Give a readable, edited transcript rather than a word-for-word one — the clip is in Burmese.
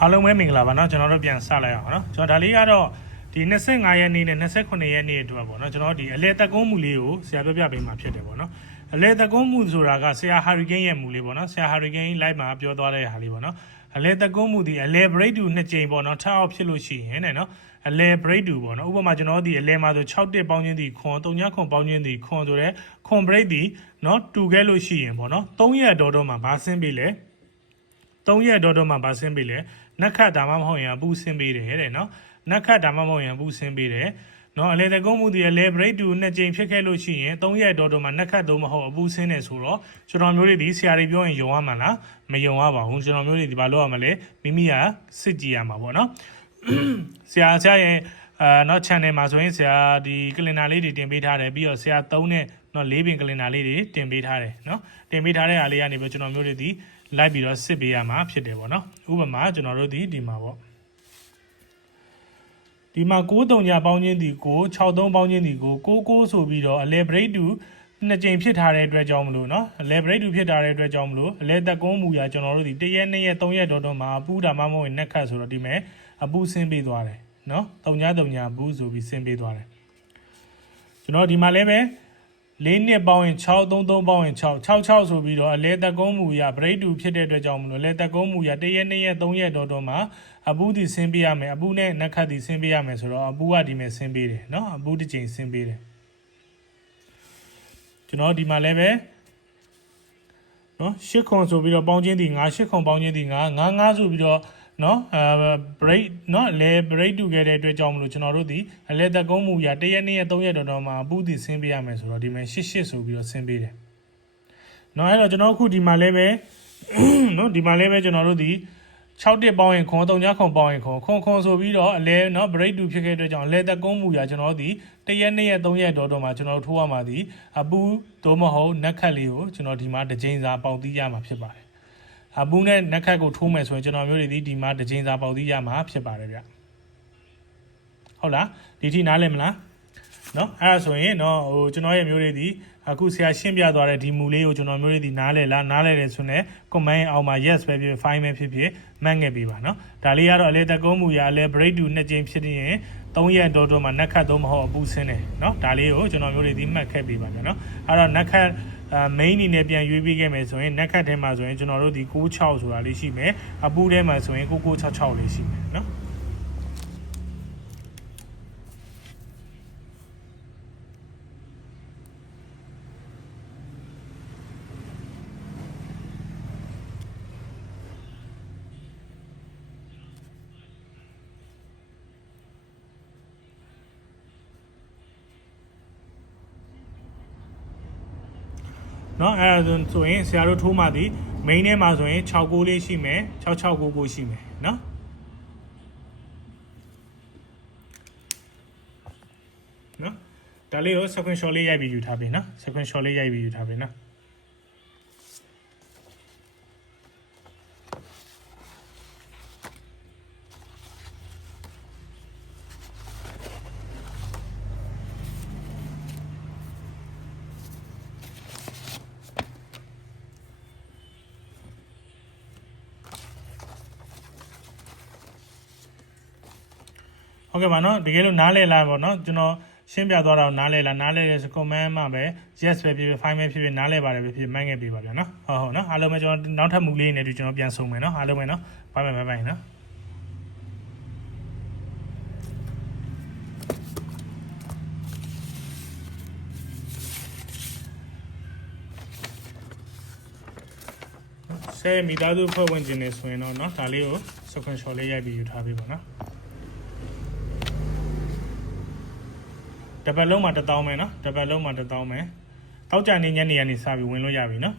အားလုံးပဲမင်္ဂလာပါเนาะကျွန်တော်တို့ပြန်စလိုက်အောင်เนาะကျွန်တော်ဒါလေးကတော့ဒီ25ရက်နေ့နဲ့29ရက်နေ့အတွက်ပေါ့เนาะကျွန်တော်ဒီအလဲတက်ကုန်းမှုလေးကိုဆရာပြောပြပေးမှာဖြစ်တယ်ပေါ့เนาะအလဲတက်ကုန်းမှုဆိုတာကဆရာဟာရီကိန်းရဲ့မှုလေးပေါ့เนาะဆရာဟာရီကိန်း live မှာပြောသွားတဲ့ဟာလေးပေါ့เนาะအလဲတက်ကုန်းမှုဒီအလဲ break to 2ကြိမ်ပေါ့เนาะထပ်အောင်ဖြစ်လို့ရှိရင်တဲ့เนาะအလဲ break to ပေါ့เนาะဥပမာကျွန်တော်ဒီအလဲမှာဆို6တက်ပေါင်းချင်းဒီခွန်3ညခွန်ပေါင်းချင်းဒီခွန်ဆိုတဲ့ခွန် break ဒီเนาะတူခဲ့လို့ရှိရင်ပေါ့เนาะ3ရက်တော့မှာဘာဆင်းပေးလဲ3ရက်တော့မှာဘာဆင်းပေးလဲနက်ခတ်ဒါမှမဟုတ်ရင်အပူဆင်းပေးတယ်တဲ့နော်နက်ခတ်ဒါမှမဟုတ်ရင်အပူဆင်းပေးတယ်နော်အလဲတကုန်းမှုဒီအလဲ break to 2ကြိမ်ဖြစ်ခဲ့လို့ရှိရင်3ရက်တော့မှာနက်ခတ်တော့မဟုတ်အပူဆင်းနေဆိုတော့ကျွန်တော်မျိုးတွေဒီဆရာတွေပြောရင်ယုံရမှာလားမယုံရပါဘူးကျွန်တော်မျိုးတွေဒီဘာလို့ရမလဲမိမိကစစ်ကြည့်ရမှာပေါ့နော်ဆရာရဲ့နောက် channel မှာဆိုရင်ဆရာဒီကလင်နာလေးတွေတင်ပေးထားတယ်ပြီးတော့ဆရာ3နဲ့နော်4ပင်ကလင်နာလေးတွေတင်ပေးထားတယ်နော်တင်ပေးထားတဲ့အားလေးကနေပြီးကျွန်တော်မျိုးတွေဒီလိုက်ပြီးတော့စစ်ပေးရမှာဖြစ်တယ်ပေါ့နော်ဥပမာကျွန်တော်တို့ဒီမှာပေါ့ဒီမှာ9-3ညပေါင်းချင်းဒီ6-3ပေါင်းချင်းဒီ9ဆိုပြီးတော့အလဲ break to 2ကြိမ်ဖြစ်ထားတဲ့အတွက်ကြောင့်မလို့နော်အလဲ break to ဖြစ်ထားတဲ့အတွက်ကြောင့်မလို့အလဲတက်ကုန်းမူရာကျွန်တော်တို့ဒီ1ရက်2ရက်3ရက်တော့မှာအပူဒါမှမဟုတ်နက်ခတ်ဆိုတော့ဒီမဲ့အပူဆင်းပေးသွားတယ်နော်3ည3ညအပူဆိုပြီးဆင်းပေးသွားတယ်ကျွန်တော်ဒီမှာလည်းပဲ4နှစ်ပေါင်းရင်6 3ပေါင်းရင်6 6ဆိုပြီးတော့အလဲတက်ကုန်းမူရ break to ဖြစ်တဲ့အတွက်ကြောင့်မလို့လဲတက်ကုန်းမူရ1ရက်2ရက်3ရက်တော့မှာအပူဒီဆင်းပေးရမယ်အပူနဲ့နက်ခတ်ဒီဆင်းပေးရမယ်ဆိုတော့အပူကဒီမဲ့ဆင်းပေးတယ်เนาะအပူတစ်ချိန်ဆင်းပေးတယ်ကျွန်တော်ဒီမှာလည်းပဲเนาะ8ခွန်ဆိုပြီးတော့ပေါင်းချင်းဒီ9 8ခွန်ပေါင်းချင်းဒီ9 9ဆိုပြီးတော့เนาะbreak เนาะလဲ break to ခဲ့တဲ့အတွက်ကြောင့်မလို့ကျွန်တော်တို့ဒီအလဲတက်ကုန်းမူရ1ရက်2ရက်3ရက်တော့မှာအပူဒီဆင်းပေးရမယ်ဆိုတော့ဒီမဲ့8ဆိုပြီးတော့ဆင်းပေးတယ်เนาะအဲ့တော့ကျွန်တော်အခုဒီမှာလည်းပဲเนาะဒီမှာလည်းပဲကျွန်တော်တို့ဒီ6တက်ပေါင်းရင်ခွန်3ညခွန်ပေါင်းရင်ခွန်ဆိုပြီးတော့အလဲเนาะ break to ဖြစ်ခဲ့တဲ့အတွက်ကြောင့်အလဲတက်ကုန်းမူရကျွန်တော်တို့ဒီ1ရက်2ရက်3ရက်တော့မှာကျွန်တော်တို့ထိုးရမှာဒီအပူတော့မဟုတ်နက်ခတ်လေးကိုကျွန်တော်ဒီမှာတစ်ချိန်စာပေါက်သီးရမှာဖြစ်ပါတယ်အပူနဲ့နက်ခတ်ကိုထိုးမယ်ဆိုရင်ကျွန်တော်မျိုးတွေဒီမှာတစ်ချိန်စာပေါက်သီးရမှာဖြစ်ပါတယ်ဗျဟုတ်လားဒီထိနားလည်မလားเนาะအဲ့ဒါဆိုရင်เนาะဟိုကျွန်တော်ရဲ့မျိုးတွေဒီအခုဆရာရှင်းပြသွားတဲ့ဒီမူလေးကိုကျွန်တော်မျိုးတွေဒီနားလည်လားနားလည်တယ်ဆိုရင် comment အောက်မှာ yes ပဲဖြစ် fine ပဲဖြစ်ဖြစ်မှတ်ငယ်ပေးပါเนาะဒါလေးကတော့အလဲတက်ကုန်းမူရအလဲ break to 2ကြိမ်ဖြစ်ရင်3ရက်တော့မှာနက်ခတ်တော့မဟုတ်အပူဆင်းတယ်เนาะဒါလေးကိုကျွန်တော်မျိုးတွေဒီမှတ်ခဲ့ပေးပါเนาะအဲ့တော့နက်ခတ်main အနေနဲ့ပြန်ရွေးပေးခဲ့မယ်ဆိုရင်နက်ခတ်ထဲမှာဆိုရင်ကျွန်တော်တို့ဒီ96ဆိုတာလေးရှိမယ်အပူထဲမှာဆိုရင်9966လေးရှိမယ်เนาะเนาะအဲ့ဒါဆိုရင်ဆရာတို့ထိုးမှဒီ main ထဲမှာဆိုရင်69လေးရှိမယ်6699ရှိမယ်เนาะဒါလေးကို screenshot လေးရိုက်ပြီးယူထားပြီเนาะ screenshot လေးရိုက်ပြီးယူထားပြီเนาะဟုတ်ကဲ့ပါเนาะတကယ်လို့နားလည်လားပေါ့เนาะကျွန်တော်ရှင်းပြသွားတာကိုနားလည်လားနားလည်တဲ့ comment မှာပဲ yes ပဲဖြစ်ဖြစ် fine ပဲဖြစ်ဖြစ်နားလည်ပါတယ်ပဲဖြစ်မှတ်ငယ်ပေးပါဗျာเนาะဟုတ်เนาะအားလုံးပဲကျွန်တော်နောက်ထပ်မူလေးနဲ့တူကျွန်တော်ပြန်ဆုံမယ်เนาะအားလုံးပဲเนาะဘိုင်ဘိုင်เนาะဆဲမိသားစုဖွဲ့ဝင်ခြင်းနေဆိုရင်တော့เนาะဒါလေးကို screenshot လေးရိုက်ပြီးယူထားပေးပါเนาะတပတ်လုံးမှာ1000ပဲเนาะတပတ်လုံးမှာ1000ပဲတောက်ကြနေညနေကနေစပြီးဝင်လို့ရပြီเนาะ